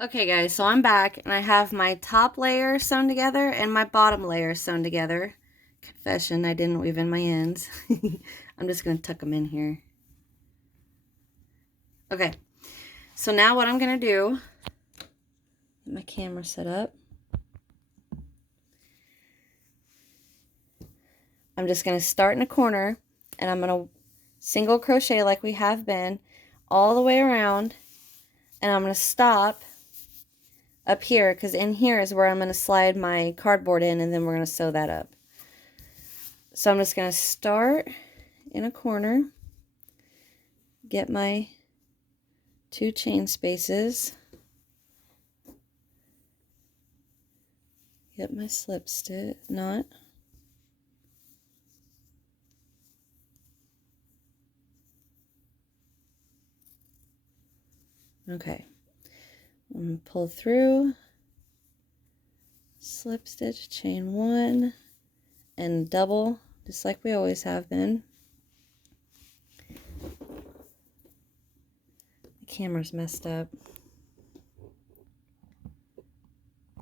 Okay guys, so I'm back and I have my top layer sewn together and my bottom layer sewn together. Confession, I didn't weave in my ends. I'm just going to tuck them in here. Okay, so now what I'm going to do, get my camera set up. I'm just going to start in a corner and I'm going to single crochet like we have been all the way around, and I'm going to stop up here because in here is where I'm going to slide my cardboard in, and then we're going to sew that up. So I'm just going to start in a corner, get my 2 chain spaces, get my slip stitch knot, okay, I'm going to pull through, slip stitch, chain 1, and double, just like we always have been. The camera's messed up.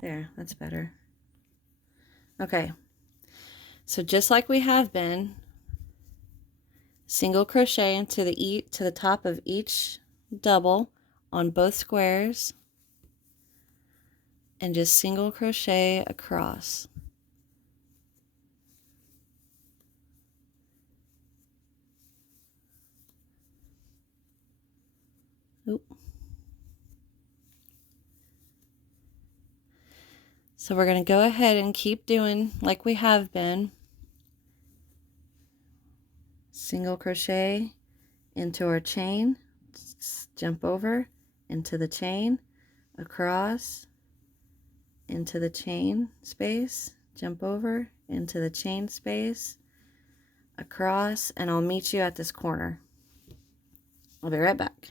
There, that's better. Okay, so just like we have been, single crochet into the top of each double on both squares, and just single crochet across. Oop. So we're going to go ahead and keep doing like we have been. Single crochet into our chain, jump over into the chain, across, into the chain space, jump over into the chain space, across, and I'll meet you at this corner. I'll be right back.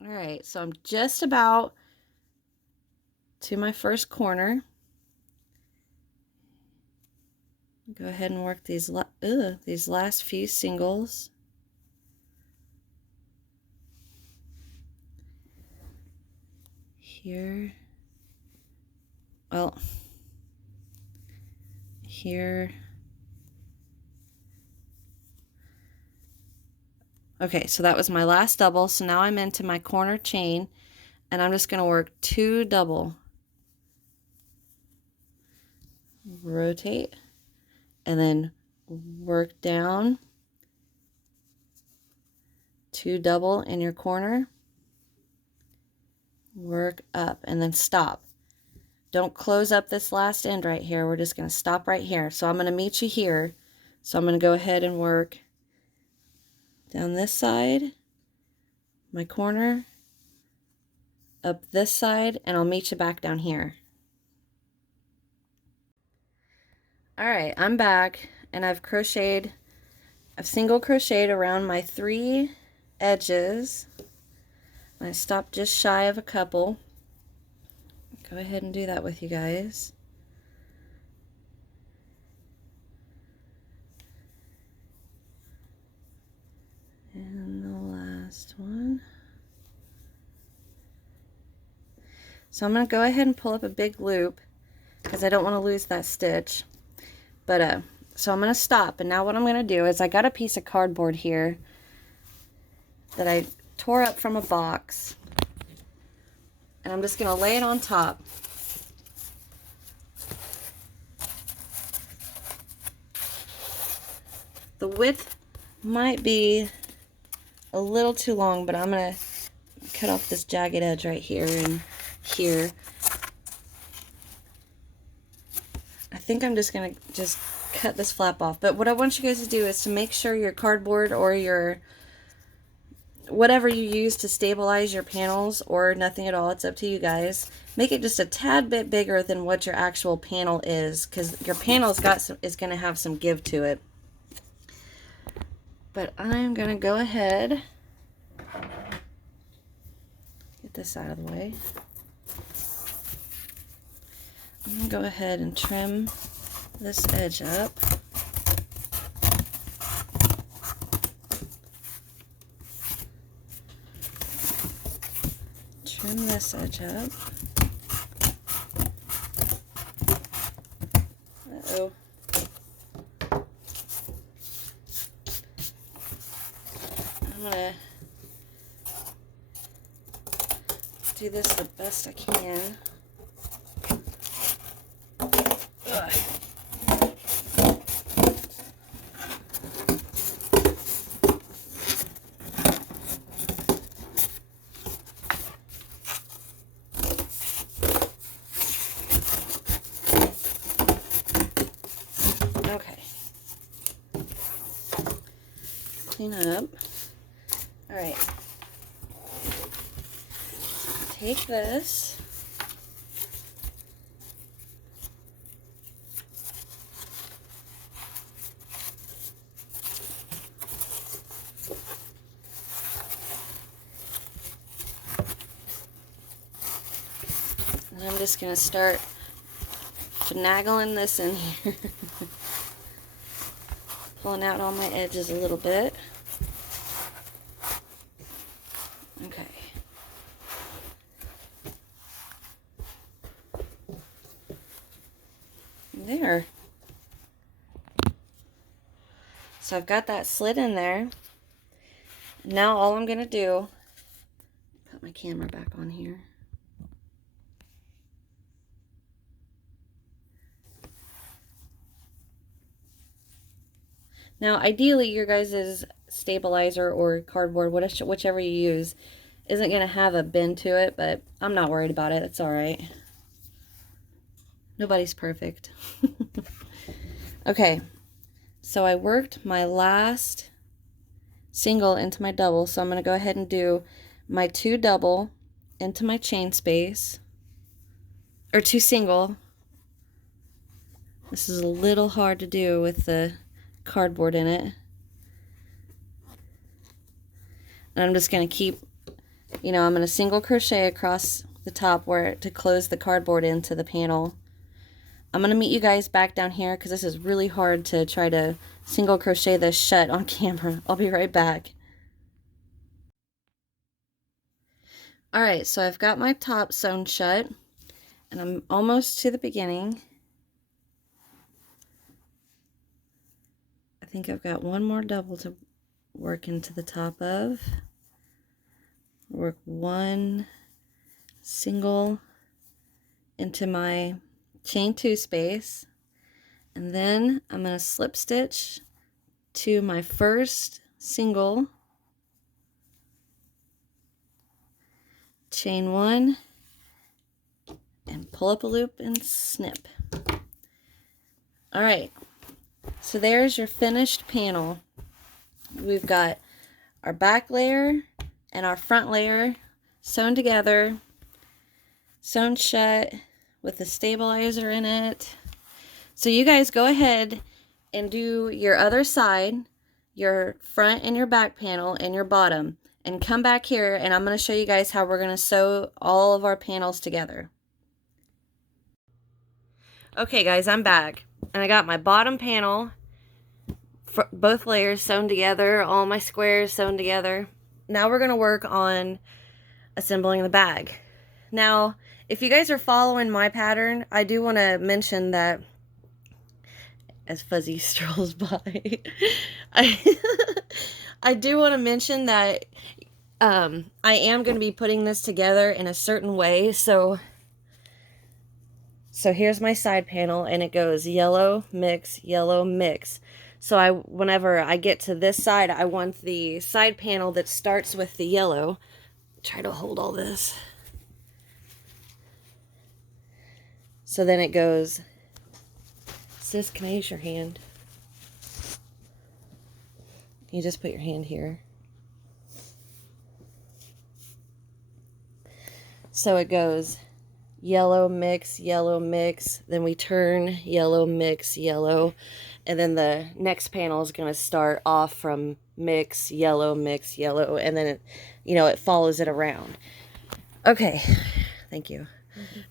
Alright, so I'm just about to my first corner. Go ahead and work these last few singles. Here. Well, here. Okay, so that was my last double. So now I'm into my corner chain, and I'm just going to work 2 double. Rotate, and then work down, 2 double in your corner, work up, and then stop. Don't close up this last end right here. We're just going to stop right here. So I'm going to meet you here. So I'm going to go ahead and work down this side, my corner, up this side, and I'll meet you back down here. Alright, I'm back, and I've single crocheted around my 3 edges. I stopped just shy of a couple. Go ahead and do that with you guys. And the last one. So I'm going to go ahead and pull up a big loop because I don't want to lose that stitch. But so I'm going to stop, and now what I'm going to do is I got a piece of cardboard here that I tore up from a box, and I'm just going to lay it on top. The width might be a little too long, but I'm going to cut off this jagged edge right here and here. I think I'm just going to cut this flap off. But what I want you guys to do is to make sure your cardboard or your whatever you use to stabilize your panels, or nothing at all, it's up to you guys, make it just a tad bit bigger than what your actual panel is, because your panel's is going to have some give to it. But I'm going to go ahead, get this out of the way. I'm going to go ahead and trim this edge up. trim this edge up. Uh-oh. I'm gonna do this the best I can. Ugh. Okay. Clean up. All right. Take this. And I'm just going to start finagling this in here. Pulling out all my edges a little bit. Okay. There. So I've got that slit in there. Now all I'm going to do, put my camera back on here. Now ideally your guys' stabilizer or cardboard, whichever you use, isn't going to have a bend to it, but I'm not worried about it. It's alright. Nobody's perfect. Okay, so I worked my last single into my double, so I'm going to go ahead and do my 2 double into my chain space, or 2 single. This is a little hard to do with the cardboard in it. And I'm just going to keep, I'm going to single crochet across the top to close the cardboard into the panel. I'm going to meet you guys back down here because this is really hard to try to single crochet this shut on camera. I'll be right back. Alright, so I've got my top sewn shut and I'm almost to the beginning. I think I've got one more double to work into the top of. Work 1 single into my chain 2 space, and then I'm going to slip stitch to my first single, chain 1, and pull up a loop and snip. Alright, so there's your finished panel. We've got our back layer and our front layer sewn together, sewn shut with the stabilizer in it. So you guys go ahead and do your other side, your front and your back panel and your bottom, and come back here and I'm going to show you guys how we're going to sew all of our panels together. Okay guys, I'm back and I got my bottom panel, both layers sewn together, all my squares sewn together. Now we're going to work on assembling the bag. Now, if you guys are following my pattern, I do want to mention that as Fuzzy strolls by, I do want to mention that I am going to be putting this together in a certain way. So here's my side panel and it goes yellow, mix, yellow, mix. So whenever I get to this side, I want the side panel that starts with the yellow. Try to hold all this. So then it goes, sis, can I use your hand? You just put your hand here. So it goes yellow, mix, then we turn, yellow, mix, yellow, and then the next panel is going to start off from mix, yellow, and then it follows it around. Okay, thank you.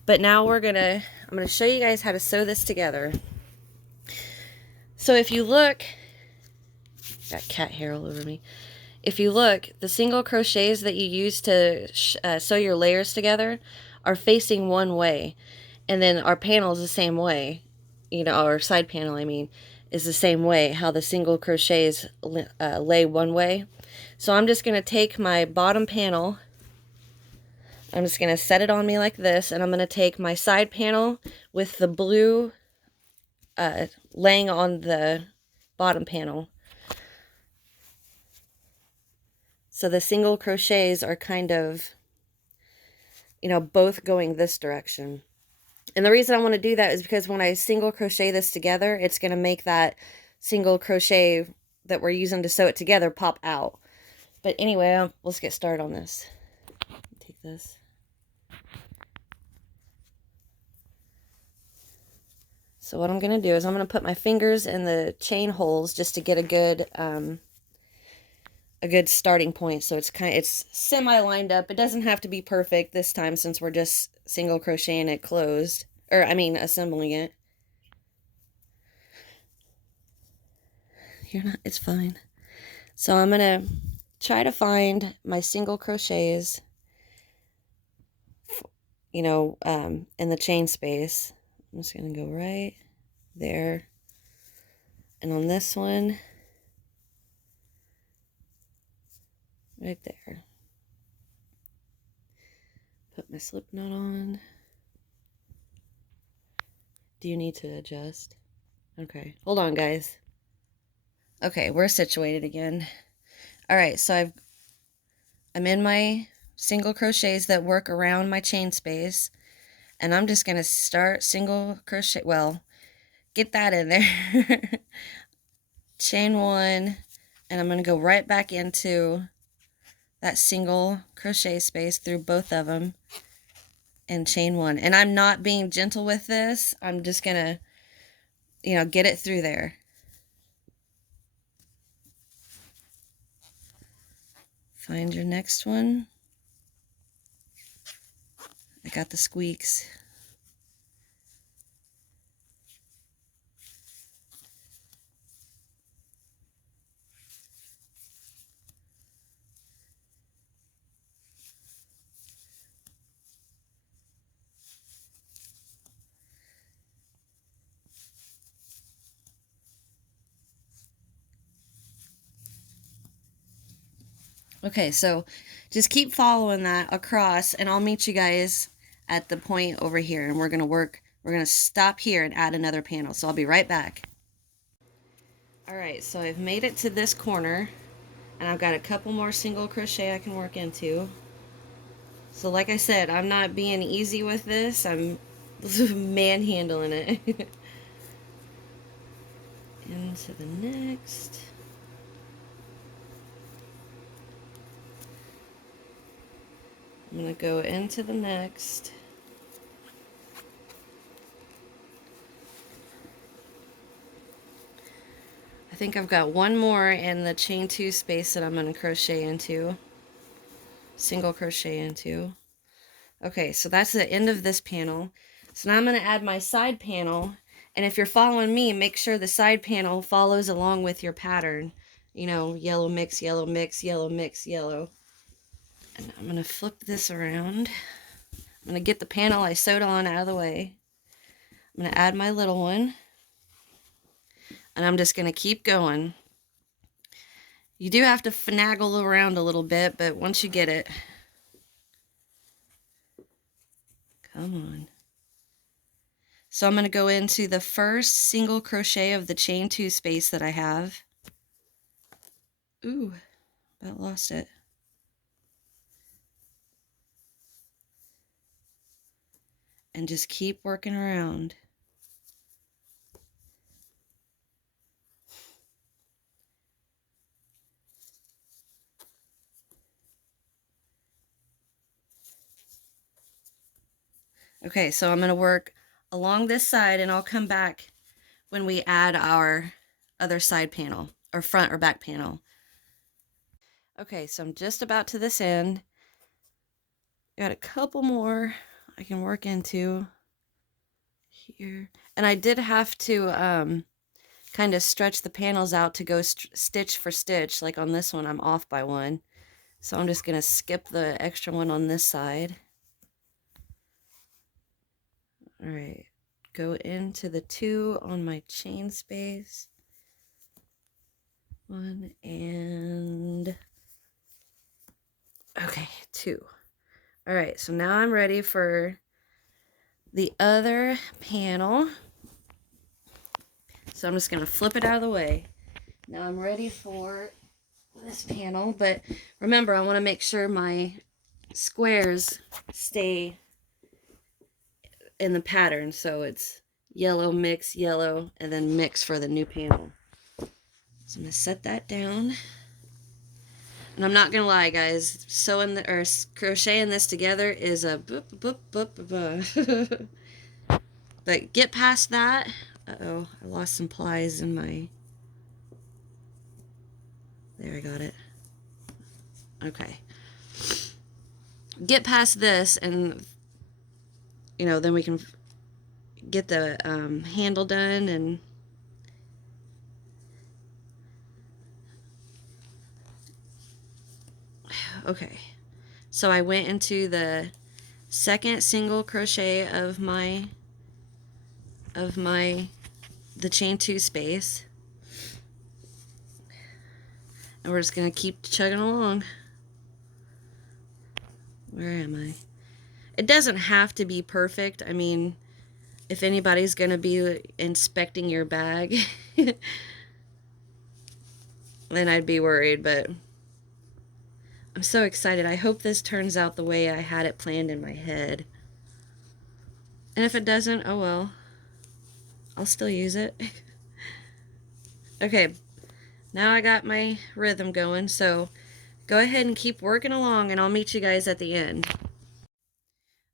But now I'm going to show you guys how to sew this together. So if you look, got cat hair all over me. if you look, the single crochets that you use to sew your layers together are facing one way. And then our panel is the same way. You know, our side panel, I mean, is the same way, how the single crochets lay one way. So I'm just going to take my bottom panel, I'm just going to set it on me like this, and I'm going to take my side panel with the blue laying on the bottom panel. So the single crochets are kind of, you know, both going this direction. And the reason I want to do that is because when I single crochet this together, it's going to make that single crochet that we're using to sew it together pop out. But anyway, let's get started on this. Take this. So what I'm going to do is I'm going to put my fingers in the chain holes just to get a good starting point. So it's semi lined up. It doesn't have to be perfect this time since we're just single crocheting it closed, or I mean assembling it. You're not, it's fine. So I'm gonna try to find my single crochets, you know, in the chain space. I'm just gonna go right there, and on this one, right there. Put my slip knot on. Do you need to adjust? Okay, hold on, guys. Okay, we're situated again. All right, so I'm in my single crochets that work around my chain space, and I'm just gonna start single crochet. Well, get that in there. Chain one, and I'm gonna go right back into that single crochet space through both of them, and chain one. And I'm not being gentle with this. I'm just gonna, you know, get it through there. Find your next one. I got the squeaks. Okay, so just keep following that across, and I'll meet you guys at the point over here, and we're gonna stop here and add another panel. So I'll be right back. All right, so I've made it to this corner, and I've got a couple more single crochet I can work into. So like I said, I'm not being easy with this. I'm manhandling it. Into the next. I'm going to go into the next. I think I've got one more in the chain two space that I'm going to crochet into. Single crochet into. Okay, so that's the end of this panel. So now I'm going to add my side panel. And if you're following me, make sure the side panel follows along with your pattern. You know, yellow mix, yellow mix, yellow mix, yellow. And I'm going to flip this around. I'm going to get the panel I sewed on out of the way. I'm going to add my little one. And I'm just going to keep going. You do have to finagle around a little bit, but once you get it, come on. So I'm going to go into the first single crochet of the chain two space that I have. Ooh, about lost it. And just keep working around. Okay, so I'm going to work along this side, and I'll come back when we add our other side panel, or front or back panel. Okay, so I'm just about to this end. Got a couple more I can work into here. And I did have to kind of stretch the panels out to go stitch for stitch. Like on this one, I'm off by one. So I'm just going to skip the extra one on this side. All right, go into the 2 on my chain space. 1 and okay, 2. All right, so now I'm ready for the other panel. So I'm just going to flip it out of the way. Now I'm ready for this panel, but remember, I want to make sure my squares stay in the pattern, so it's yellow, mix, yellow, and then mix for the new panel. So I'm going to set that down. And I'm not going to lie, guys, sewing the, or crocheting this together is a boop, boop, boop, boop. But get past that. Uh-oh, I lost some plies in my... There, I got it. Okay. Get past this and, you know, then we can get the handle done and... Okay. So I went into the second single crochet of the chain 2 space. And we're just going to keep chugging along. Where am I? It doesn't have to be perfect. I mean, if anybody's going to be inspecting your bag, then I'd be worried, but I'm so excited. I hope this turns out the way I had it planned in my head. And if it doesn't, oh well. I'll still use it. Okay, now I got my rhythm going, so go ahead and keep working along and I'll meet you guys at the end.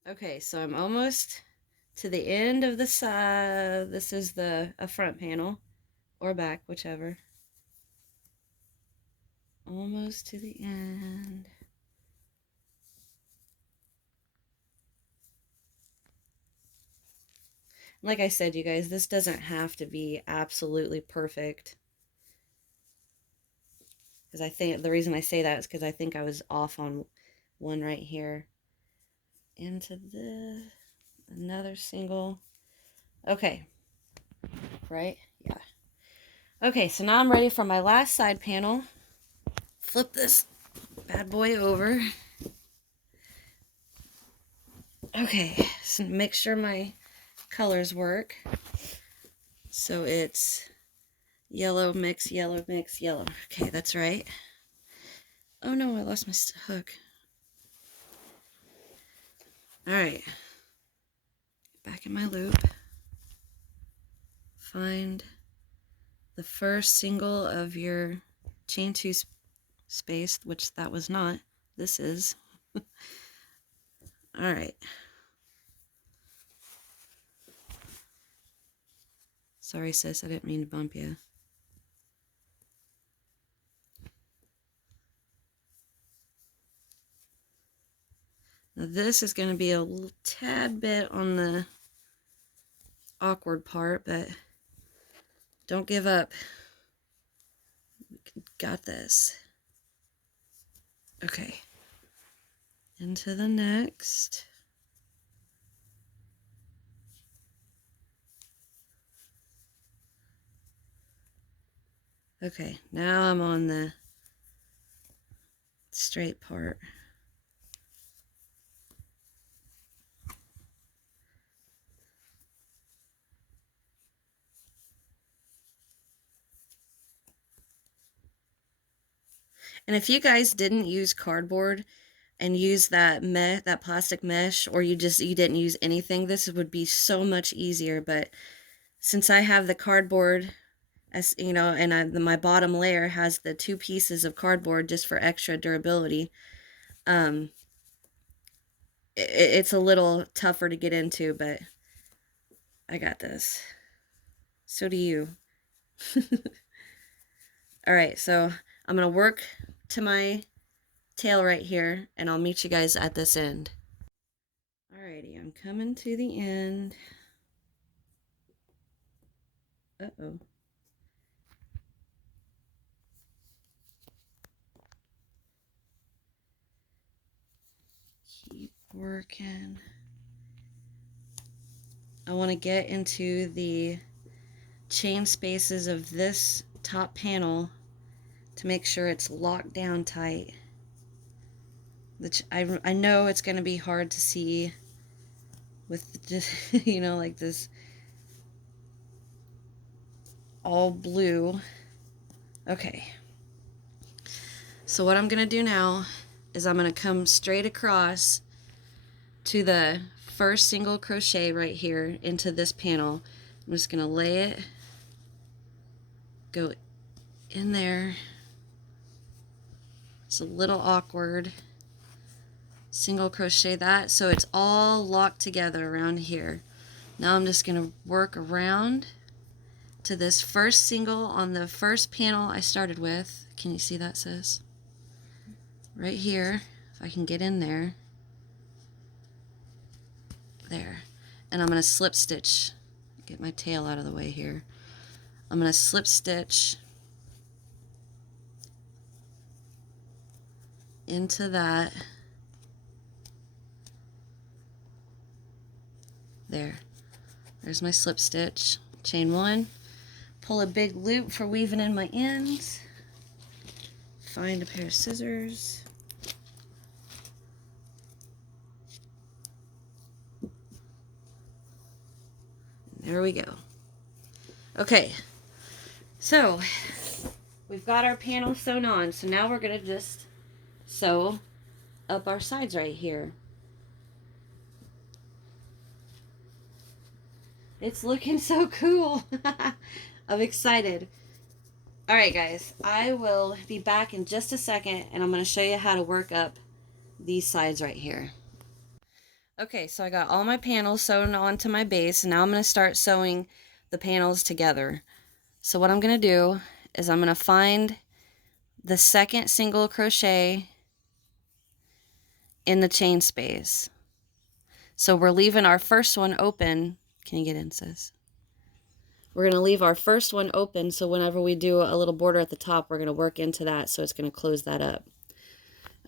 Okay, so I'm almost to the end of the side. This is a front panel or back, whichever. Almost to the end. Like I said, you guys, this doesn't have to be absolutely perfect. Because I think the reason I say that is because I think I was off on one right here. Into the another single. Okay. Right? Yeah. Okay, so now I'm ready for my last side panel. Flip this bad boy over. Okay, so make sure my colors work. So it's yellow, mix, yellow, mix, yellow. Okay, that's right. Oh no, I lost my hook. Alright. Back in my loop. Find the first single of your chain 2 space, which that was not. This is. Alright. Sorry, sis, I didn't mean to bump you. Now this is going to be a little tad bit on the awkward part, but don't give up. Got this. Okay. Into the next. Okay, now I'm on the straight part. And if you guys didn't use cardboard and use that plastic mesh, or you didn't use anything, this would be so much easier. But since I have the cardboard, as you know, and my bottom layer has the 2 pieces of cardboard just for extra durability, it's a little tougher to get into, but I got this. So do you. All right, so I'm gonna work to my tail right here, and I'll meet you guys at this end. Alrighty, I'm coming to the end. Uh-oh. working. I want to get into the chain spaces of this top panel to make sure it's locked down tight. I know it's going to be hard to see with just, you know, like this all blue. Okay. So what I'm going to do now is I'm going to come straight across to the first single crochet right here into this panel. I'm just going to lay it, go in there. It's a little awkward. Single crochet that so it's all locked together around here. Now I'm just going to work around to this first single on the first panel I started with. Can you see that, sis? Right here, if I can get in there. There. And I'm going to slip stitch. Get my tail out of the way here. I'm going to slip stitch into that. There's my slip stitch. Chain one. Pull a big loop for weaving in my ends. Find a pair of scissors. There we go. Okay, so we've got our panel sewn on. So now we're going to just sew up our sides right here. It's looking so cool. I'm excited. All right, guys, I will be back in just a second, and I'm going to show you how to work up these sides right here. Okay, so I got all my panels sewn onto my base, and now I'm going to start sewing the panels together. So what I'm going to do is I'm going to find the second single crochet in the chain space. So we're leaving our first one open. Can you get in, sis? We're going to leave our first one open, so whenever we do a little border at the top, we're going to work into that, so it's going to close that up.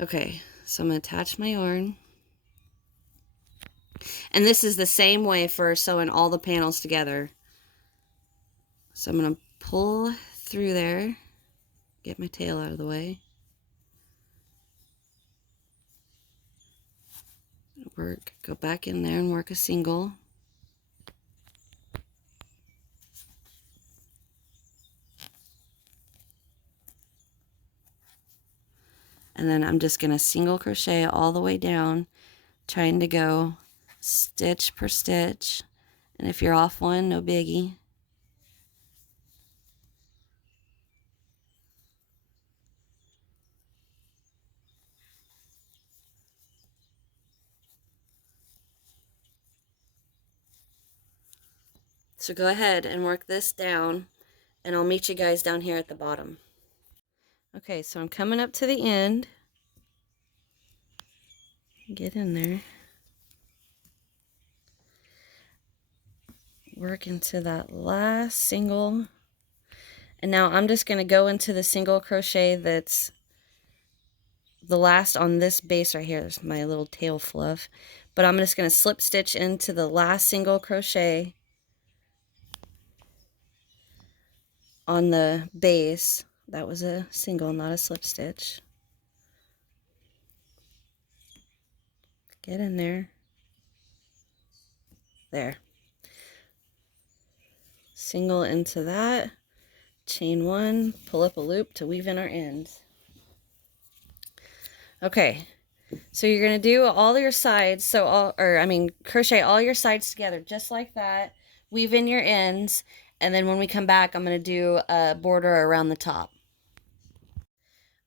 Okay, so I'm going to attach my yarn. And this is the same way for sewing all the panels together. So I'm going to pull through there, get my tail out of the way. Work, go back in there and work a single. And then I'm just going to single crochet all the way down, trying to go stitch per stitch. And if you're off one, no biggie. So go ahead and work this down, and I'll meet you guys down here at the bottom. Okay, so I'm coming up to the end. Get in there. Work into that last single. And now I'm just going to go into the single crochet that's the last on this base right here. There's my little tail fluff. But I'm just going to slip stitch into the last single crochet on the base. That was a single, not a slip stitch. Get in there. There. Single into that. Chain one, pull up a loop to weave in our ends. Okay, so you're going to do all your sides, crochet all your sides together just like that, weave in your ends, and then when we come back, I'm going to do a border around the top.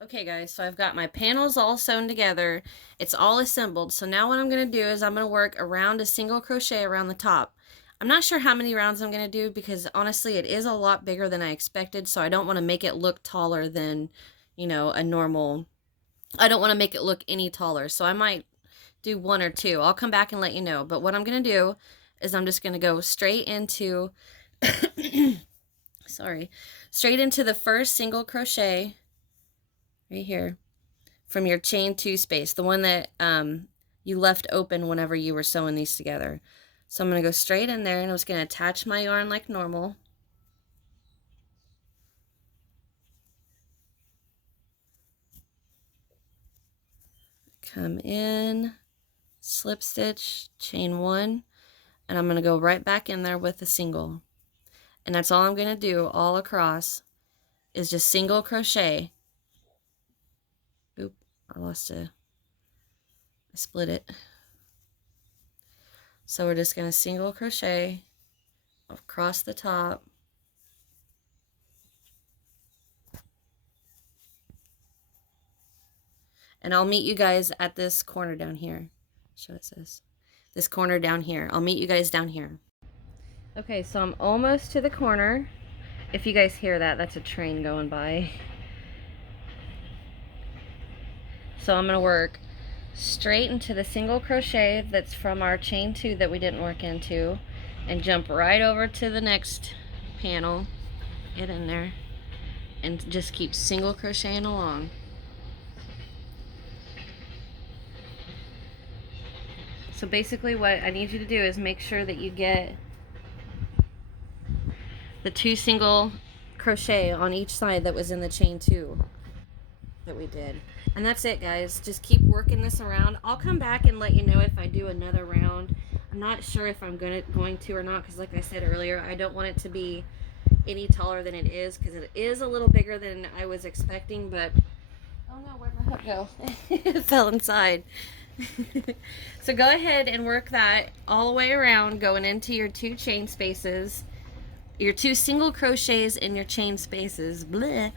Okay guys, so I've got my panels all sewn together. It's all assembled. So now what I'm going to do is I'm going to work around a single crochet around the top. I'm not sure how many rounds I'm going to do because honestly it is a lot bigger than I expected, so I don't want to make it look taller than, you know, a normal. I don't want to make it look any taller, so I might do one or two. I'll come back and let you know. But what I'm going to do is I'm just going to go straight into, straight into the first single crochet right here from your chain two space, the one that you left open whenever you were sewing these together. So I'm going to go straight in there, and I'm just going to attach my yarn like normal. Come in, slip stitch, chain 1, and I'm going to go right back in there with a single. And that's all I'm going to do all across is just single crochet. Oop, I split it. So we're just going to single crochet across the top. And I'll meet you guys at this corner down here. Show it says. This corner down here. I'll meet you guys down here. Okay, so I'm almost to the corner. If you guys hear that, that's a train going by. So I'm going to work straight into the single crochet that's from our chain 2 that we didn't work into, and jump right over to the next panel, get in there, and just keep single crocheting along. So basically what I need you to do is make sure that you get the 2 single crochet on each side that was in the chain 2 that we did. And that's it, guys. Just keep working this around. I'll come back and let you know if I do another round. I'm not sure if I'm going to or not, because like I said earlier, I don't want it to be any taller than it is, because it is a little bigger than I was expecting. But oh no, where'd my hook go? It fell inside. So go ahead and work that all the way around, going into your 2 chain spaces, your 2 single crochets in your chain spaces. Bleh.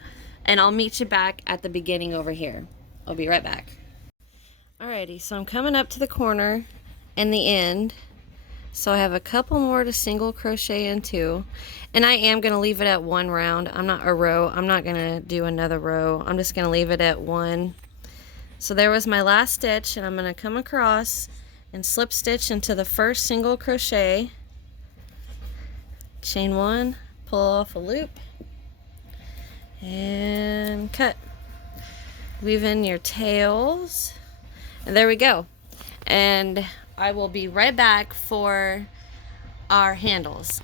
And I'll meet you back at the beginning over here. I'll be right back. Alrighty, so I'm coming up to the corner and the end. So I have a couple more to single crochet into. And I am going to leave it at 1 round. I'm not a row. I'm not going to do another row. I'm just going to leave it at 1. So there was my last stitch, and I'm going to come across and slip stitch into the first single crochet. Chain 1, pull off a loop, and cut. Weave in your tails, and there we go. And I will be right back for our handles.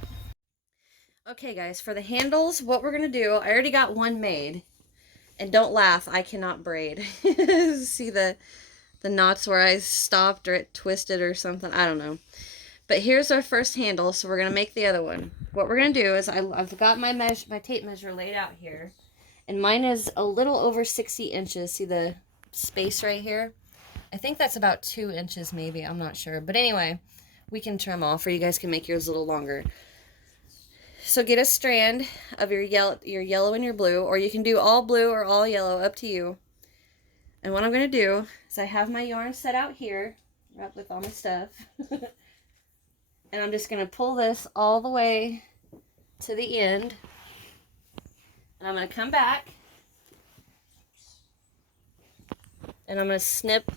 Okay guys, for the handles, what we're gonna do, I already got one made, and don't laugh, I cannot braid. See the knots where I stopped or it twisted or something, I don't know. But here's our first handle, so we're gonna make the other one. What we're gonna do is I've got my tape measure laid out here. And mine is a little over 60 inches. See the space right here? I think that's about 2 inches maybe. I'm not sure. But anyway, we can trim off, or you guys can make yours a little longer. So get a strand of your yellow and your blue, or you can do all blue or all yellow, up to you. And what I'm going to do is I have my yarn set out here, wrapped with all my stuff. And I'm just going to pull this all the way to the end. And I'm going to come back, and I'm going to snip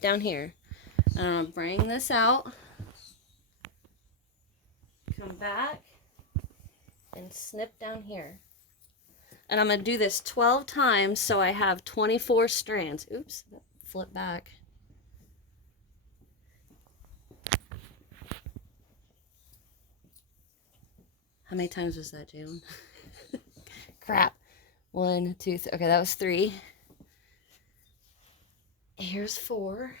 down here. And I'm going to bring this out, come back, and snip down here. And I'm going to do this 12 times, so I have 24 strands. Oops, flip back. How many times was that, Jalen? Crap. 1, 2, 3. Okay, that was 3. Here's 4.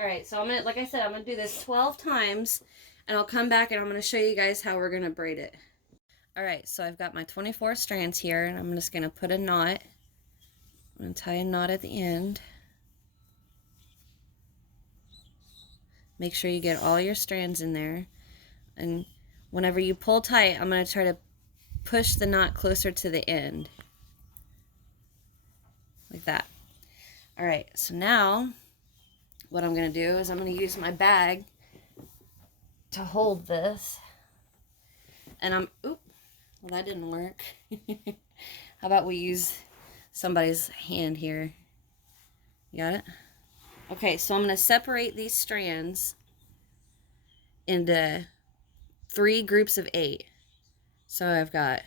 Alright, so I'm gonna, like I said, I'm gonna do this 12 times, and I'll come back and I'm gonna show you guys how we're gonna braid it. Alright, so I've got my 24 strands here, and I'm just gonna put a knot. I'm gonna tie a knot at the end. Make sure you get all your strands in there, and whenever you pull tight, I'm going to try to push the knot closer to the end. Like that. Alright, so now what I'm going to do is I'm going to use my bag to hold this. And oop, well that didn't work. How about we use somebody's hand here? You got it? Okay, so I'm going to separate these strands into 3 groups of 8. So I've got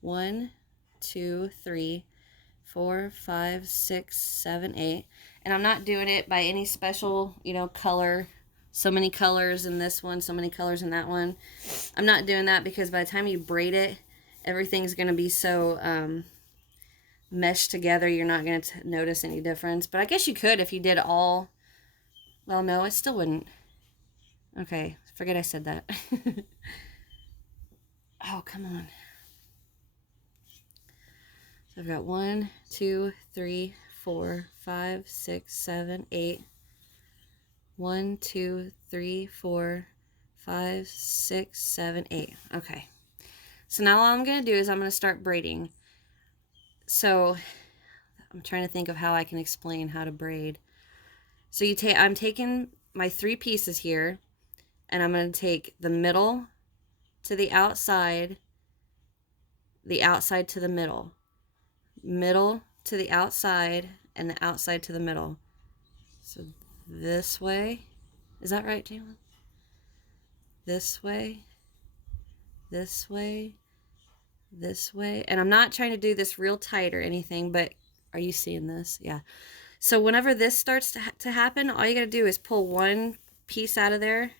1, 2, 3, 4, 5, 6, 7, 8. And I'm not doing it by any special, you know, color. So many colors in this one, so many colors in that one. I'm not doing that because by the time you braid it, everything's going to be so meshed together, you're not going to notice any difference. But I guess you could if you did all. Well, no, it still wouldn't. Okay, forget I said that. Oh, come on. So I've got 1, 2, 3, 4, 5, 6, 7, 8. 1, 2, 3, 4, 5, 6, 7, 8. Okay. So now all I'm going to do is I'm going to start braiding. So I'm trying to think of how I can explain how to braid. So I'm taking my 3 pieces here, and I'm going to take the middle to the outside to the middle to the outside, and the outside to the middle. So this way. Is that right, Jalen? This way, this way, this way. And I'm not trying to do this real tight or anything, but are you seeing this? Yeah. So whenever this starts to happen, all you got to do is pull one piece out of there,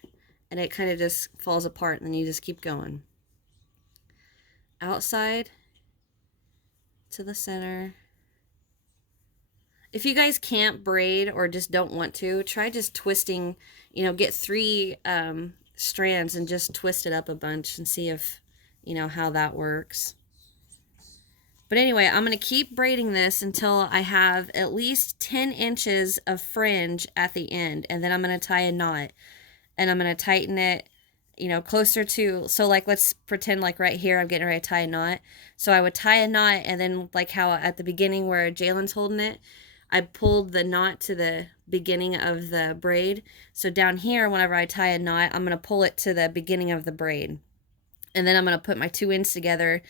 and it kind of just falls apart, and then you just keep going. Outside to the center. If you guys can't braid or just don't want to, try just twisting, you know, get 3 strands and just twist it up a bunch and see if, you know, how that works. But anyway, I'm going to keep braiding this until I have at least 10 inches of fringe at the end, and then I'm going to tie a knot, and I'm going to tighten it, you know, closer to, so like let's pretend like right here I'm getting ready to tie a knot. So I would tie a knot, and then like how at the beginning where Jalen's holding it, I pulled the knot to the beginning of the braid. So down here, whenever I tie a knot, I'm going to pull it to the beginning of the braid. And then I'm going to put my 2 ends together,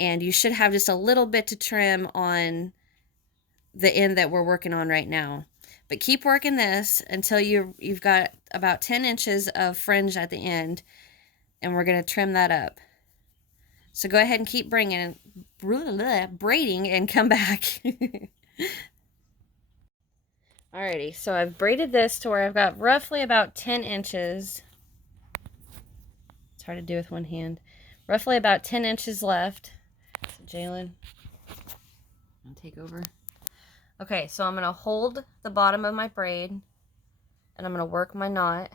and you should have just a little bit to trim on the end that we're working on right now. But keep working this until you've got about 10 inches of fringe at the end, and we're going to trim that up. So go ahead and keep braiding and come back. Alrighty, so I've braided this to where I've got roughly about 10 inches. It's hard to do with one hand. Roughly about 10 inches left. So Jalen, I'll take over. Okay, so I'm going to hold the bottom of my braid, and I'm going to work my knot.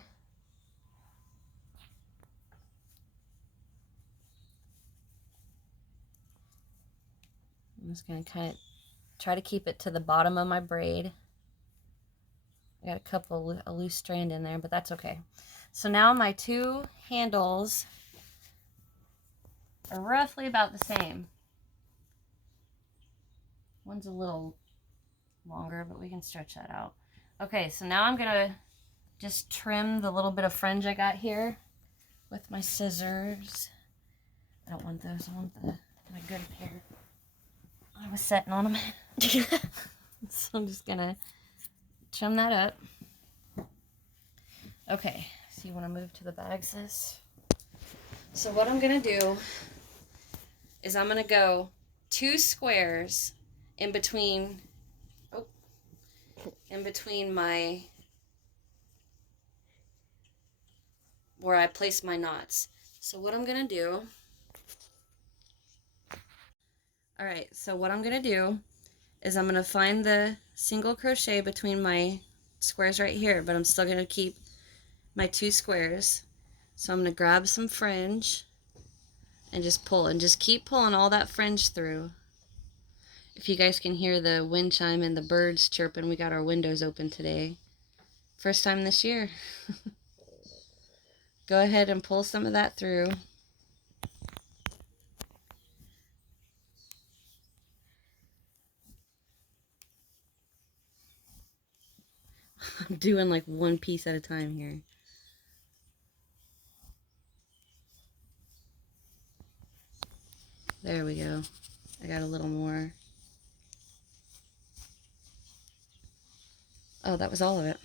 I'm just going to kind of try to keep it to the bottom of my braid. I got a couple, a loose strand in there, but that's okay. So now my 2 handles are roughly about the same. One's a little longer, but we can stretch that out. Okay, so now I'm gonna just trim the little bit of fringe I got here with my scissors. I don't want those, I want my good pair. I was setting on them. So I'm just gonna trim that up. Okay, so you want to move to the bag, sis? So what I'm going to do is I'm going to go 2 squares in between my, where I place my knots. So what I'm going to do, alright, so what I'm going to do is I'm going to find the single crochet between my squares right here, but I'm still going to keep my 2 squares. So I'm going to grab some fringe and just pull, and just keep pulling all that fringe through. If you guys can hear the wind chime and the birds chirping, we got our windows open today. First time this year. Go ahead and pull some of that through. I'm doing like one piece at a time here. There we go. I got a little more. Oh, that was all of it.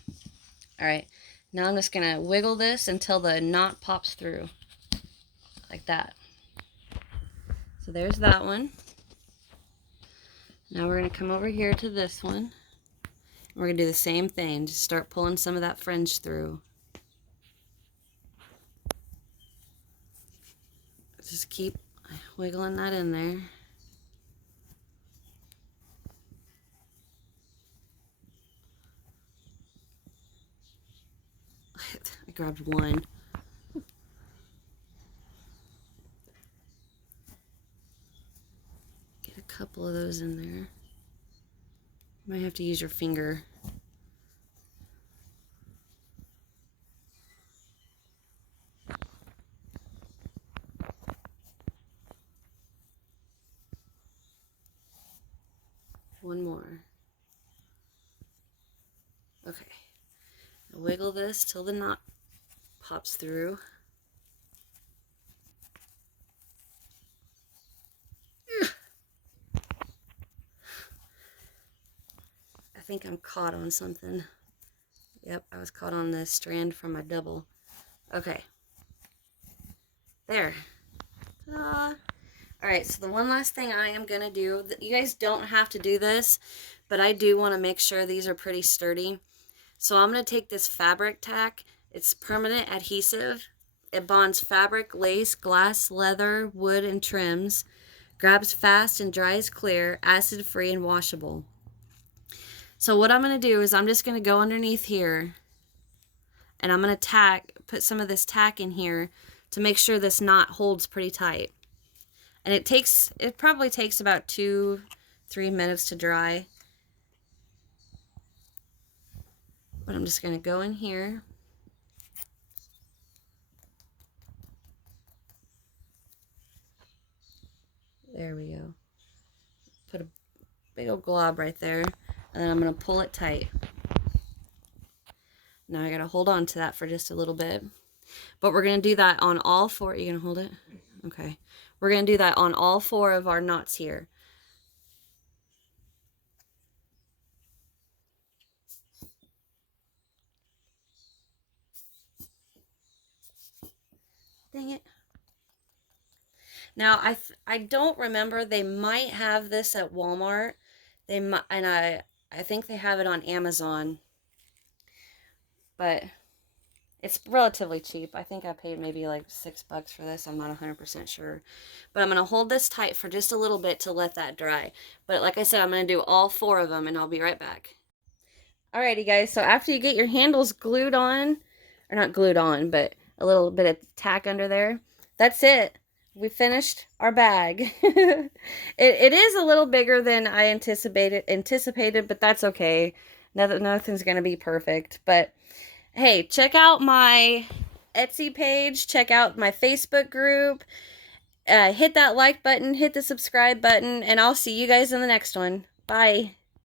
Alright, now I'm just going to wiggle this until the knot pops through. Like that. So there's that one. Now we're going to come over here to this one. We're going to do the same thing. Just start pulling some of that fringe through. Just keep wiggling that in there. I grabbed one. Get a couple of those in there. You might have to use your finger. One more. Okay. Now wiggle this till the knot pops through. I think I'm caught on something. Yep, I was caught on this strand from my double. Okay. There. Ta-da. Alright, so the one last thing I am going to do, you guys don't have to do this, but I do want to make sure these are pretty sturdy. So I'm going to take this fabric tack. It's permanent adhesive. It bonds fabric, lace, glass, leather, wood, and trims. Grabs fast and dries clear, acid-free and washable. So what I'm going to do is I'm just going to go underneath here and I'm going to put some of this tack in here to make sure this knot holds pretty tight. And it probably takes about 2-3 minutes to dry. But I'm just going to go in here. There we go. Put a big old glob right there. And then I'm going to pull it tight. Now I got to hold on to that for just a little bit. But we're going to do that on all four. Are you going to hold it? Okay. We're going to do that on all four of our knots here. Dang it. Now, I don't remember. They might have this at Walmart. They might, and I think they have it on Amazon. But it's relatively cheap. I think I paid maybe like $6 for this. I'm not 100% sure. But I'm going to hold this tight for just a little bit to let that dry. But like I said, I'm going to do all four of them and I'll be right back. Alrighty guys, so after you get your handles glued on, or not glued on, but a little bit of tack under there, that's it. We finished our bag. it is a little bigger than I anticipated, but that's okay. Nothing's going to be perfect. But hey, check out my Etsy page. Check out my Facebook group. Hit that like button. Hit the subscribe button. And I'll see you guys in the next one. Bye.